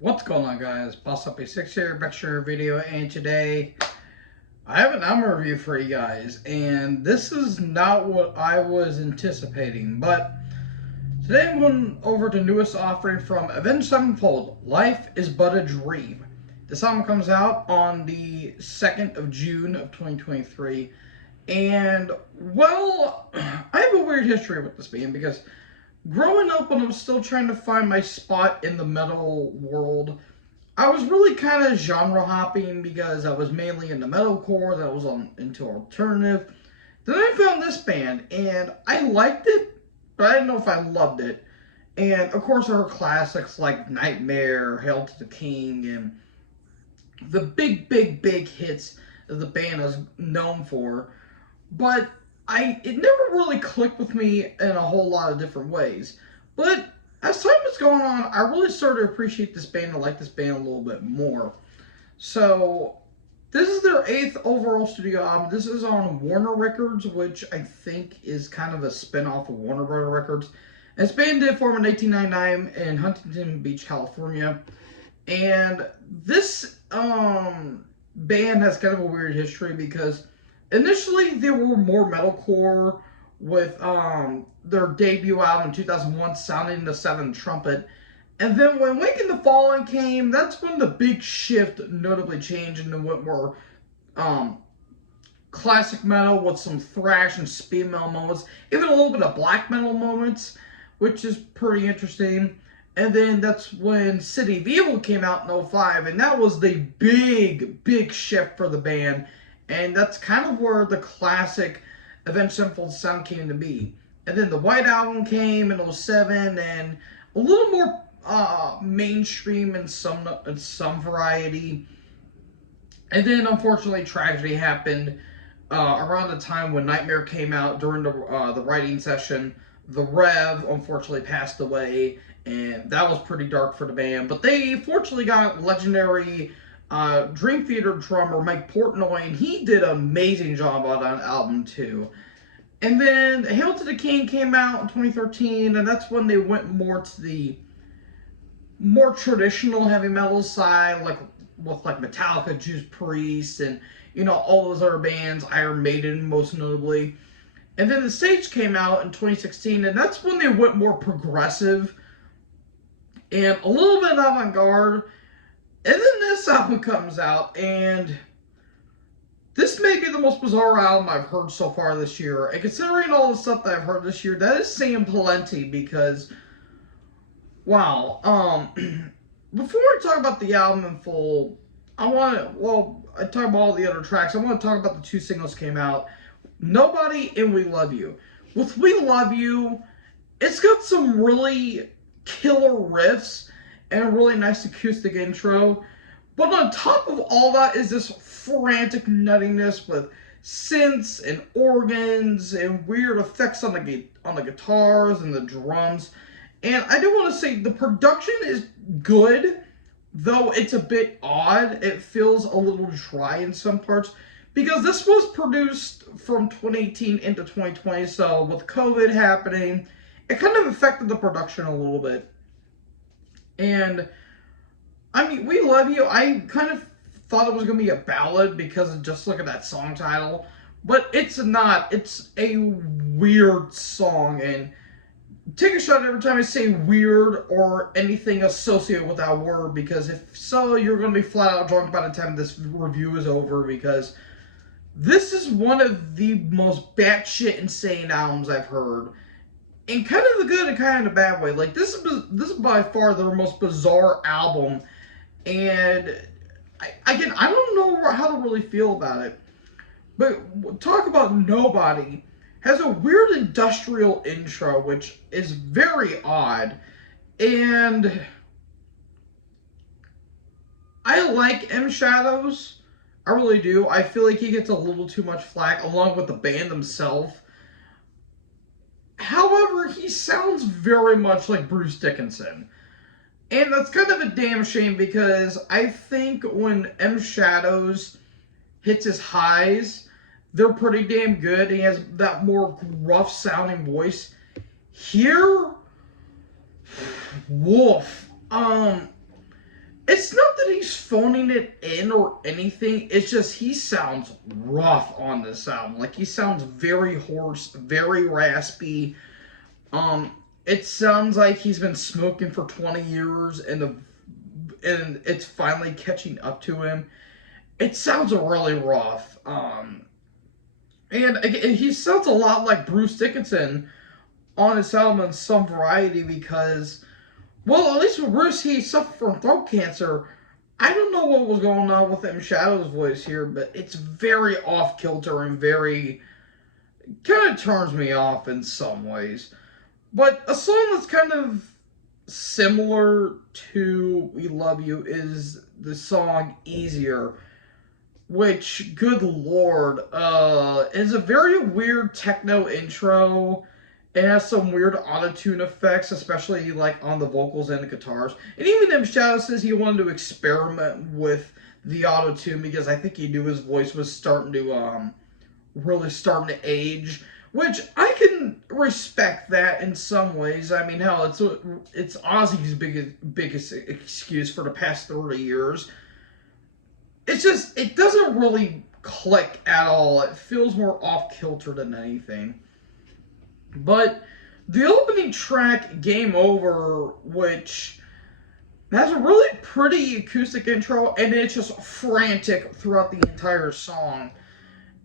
What's going on, guys? Boss Up 6 here, back to your video, and today I have an album review for you guys, and this is not what I was anticipating, but today I'm going over the newest offering from Avenged Sevenfold, Life is But a Dream. This album comes out on the 2nd of June of 2023, and, well, I have a weird history with this band because growing up when I was still trying to find my spot in the metal world, I was really kind of genre hopping because I was mainly into metalcore, that was into alternative. Then I found this band and I liked it, but I didn't know if I loved it. And of course, there are classics like Nightmare, Hail to the King, and the big hits that the band is known for. But it never really clicked with me in a whole lot of different ways. But as time was going on, I really started to appreciate this band and like this band a little bit more. So this is their 8th overall studio album. This is on Warner Records, which I think is kind of a spin-off of Warner Brother Records. And this band did form in 1899 in Huntington Beach, California. And this band has kind of a weird history because initially they were more metalcore with their debut album in 2001, Sounding the Seventh Trumpet. And then when Wake in the Fallen came, that's when the big shift notably changed and went more um, classic metal with some thrash and speed metal moments, even a little bit of black metal moments, which is pretty interesting. And then that's when City of Evil came out in '05, and that was the big shift for the band. And that's kind of where the classic Avenged Sevenfold sound came to be. And then the White Album came in '07, and a little more mainstream in some variety. And then, unfortunately, tragedy happened around the time when Nightmare came out during the writing session. The Rev, unfortunately, passed away, and that was pretty dark for the band. But they fortunately got legendary Dream Theater drummer Mike Portnoy, and he did an amazing job on that album, too. And then Hail to the King came out in 2013, and that's when they went more to the more traditional heavy metal side, like with like Metallica, Judas Priest, and all those other bands, Iron Maiden most notably. And then the Stage came out in 2016, and that's when they went more progressive and a little bit avant-garde. And then this album comes out, and this may be the most bizarre album I've heard so far this year. And considering all the stuff that I've heard this year, that is saying plenty because, wow. Before I talk about the album in full, I talk about all the other tracks. I want to talk about the two singles came out. Nobody and We Love You. With We Love You, it's got some really killer riffs and a really nice acoustic intro. But on top of all that is this frantic nuttiness with synths and organs and weird effects on the guitars and the drums. And I do want to say the production is good, though it's a bit odd. It feels a little dry in some parts because this was produced from 2018 into 2020. So with COVID happening, it kind of affected the production a little bit. And I mean, We Love You, I kind of thought it was going to be a ballad because of just look at that song title. But it's not. It's a weird song. And take a shot every time I say weird or anything associated with that word, because if so, you're going to be flat out drunk by the time this review is over, because this is one of the most batshit insane albums I've heard. In kind of the good and kind of the bad way. Like, this is by far their most bizarre album. And, I don't know how to really feel about it. But talk about Nobody has a weird industrial intro, which is very odd. And I like M Shadows. I really do. I feel like he gets a little too much flack, along with the band themselves. However, he sounds very much like Bruce Dickinson. And that's kind of a damn shame because I think when M Shadows hits his highs, they're pretty damn good. He has that more rough sounding voice. Here, woof. It's not that he's phoning it in or anything. It's just he sounds rough on this album. Like he sounds very hoarse, very raspy. Um, it sounds like he's been smoking for 20 years and it's finally catching up to him. It sounds really rough. And he sounds a lot like Bruce Dickinson on his album in some variety because, well, at least with Bruce, he suffered from throat cancer. I don't know what was going on with M Shadow's voice here, but it's very off kilter and very kind of turns me off in some ways. But a song that's kind of similar to We Love You is the song Easier, which, good lord, is a very weird techno intro. It has some weird auto-tune effects, especially like on the vocals and the guitars. And even M Shadow says he wanted to experiment with the auto-tune because I think he knew his voice was starting to really starting to age, which I can respect that in some ways. I mean, hell, it's Ozzy's biggest excuse for the past 30 years. It's just it doesn't really click at all. It feels more off kilter than anything. But the opening track, Game Over, which has a really pretty acoustic intro, and it's just frantic throughout the entire song.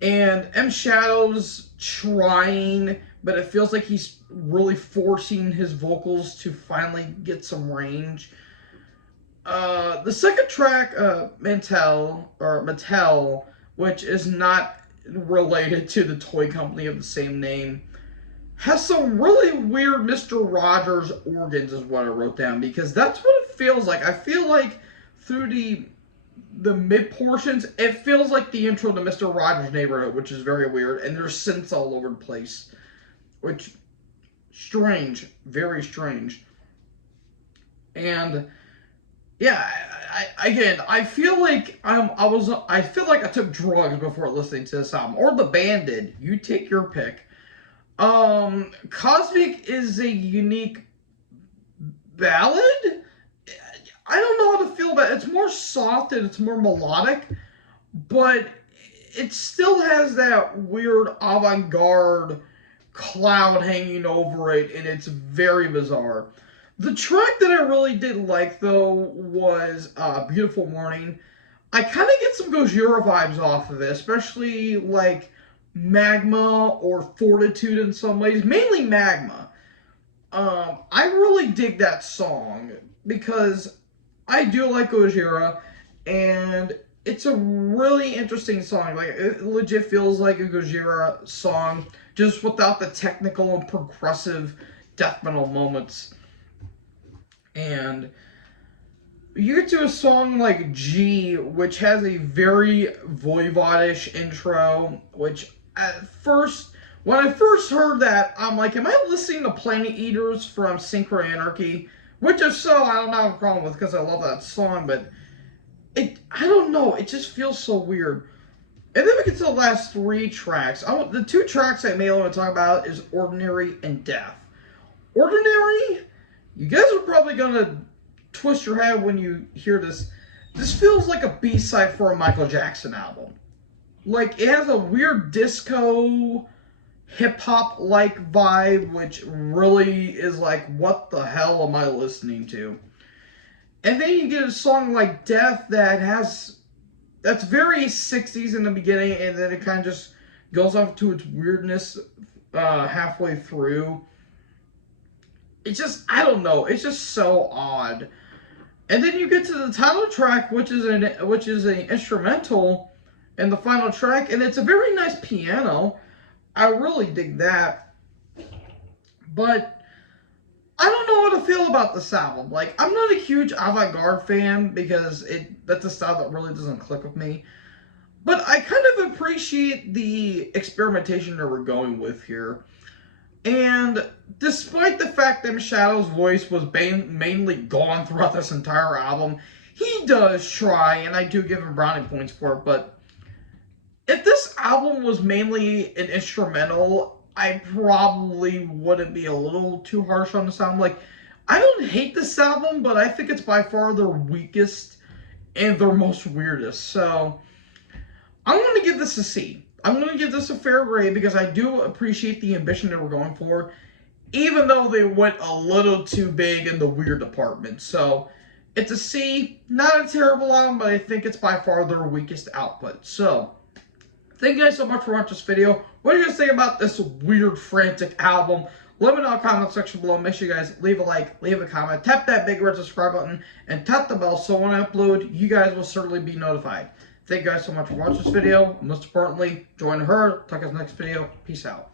And M Shadow's trying, but it feels like he's really forcing his vocals to finally get some range. The second track, Mattel, which is not related to the toy company of the same name, has some really weird Mr. Rogers organs, is what I wrote down, because that's what it feels like. I feel like through the mid portions, it feels like the intro to Mr. Rogers' Neighborhood, which is very weird, and there's synths all over the place, which strange, very strange. And yeah, I feel like I feel like I took drugs before listening to this album, or the band did. You take your pick. Cosmic is a unique ballad. I don't know how to feel about it. It's more soft and it's more melodic, but it still has that weird avant-garde cloud hanging over it, and it's very bizarre. The track that I really did like, though, was Beautiful Morning. I kind of get some Gojira vibes off of it, especially like Magma or Fortitude in some ways, mainly Magma. I really dig that song because I do like Gojira, and it's a really interesting song. Like, it legit feels like a Gojira song, just without the technical and progressive death metal moments. And you get to a song like G, which has a very voivodish intro, which at first, when I first heard that, I'm like, am I listening to Planet Eaters from Synchro Anarchy? Which, if so, I don't have a problem with because I love that song, but I don't know, it just feels so weird. And then we get to the last three tracks. The two tracks I mainly want to talk about is Ordinary and Death. Ordinary, you guys are probably going to twist your head when you hear this. This feels like a B-side for a Michael Jackson album. Like, it has a weird disco, hip-hop like vibe, which really is like, what the hell am I listening to? And then you get a song like Death that's very 60s in the beginning, and then it kind of just goes off to its weirdness halfway through. It's just, I don't know, it's just so odd. And then you get to the title track, which is an instrumental, and the final track, and it's a very nice piano. I really dig that. But I don't know how to feel about this album. Like, I'm not a huge avant-garde fan because that's a style that really doesn't click with me. But I kind of appreciate the experimentation that we're going with here. And despite the fact that Shadow's voice was mainly gone throughout this entire album, he does try, and I do give him brownie points for it. But if this album was mainly an instrumental, I probably wouldn't be a little too harsh on the sound. Like, I don't hate this album, but I think it's by far their weakest and their most weirdest. So I'm going to give this a C. I'm going to give this a fair grade because I do appreciate the ambition they were going for, even though they went a little too big in the weird department. So it's a C. Not a terrible album, but I think it's by far their weakest output. So thank you guys so much for watching this video. What do you guys think about this weird, frantic album? Let me know in the comment section below. Make sure you guys leave a like, leave a comment, tap that big red subscribe button, and tap the bell so when I upload, you guys will certainly be notified. Thank you guys so much for watching this video. Most importantly, join her. Talk us next video. Peace out.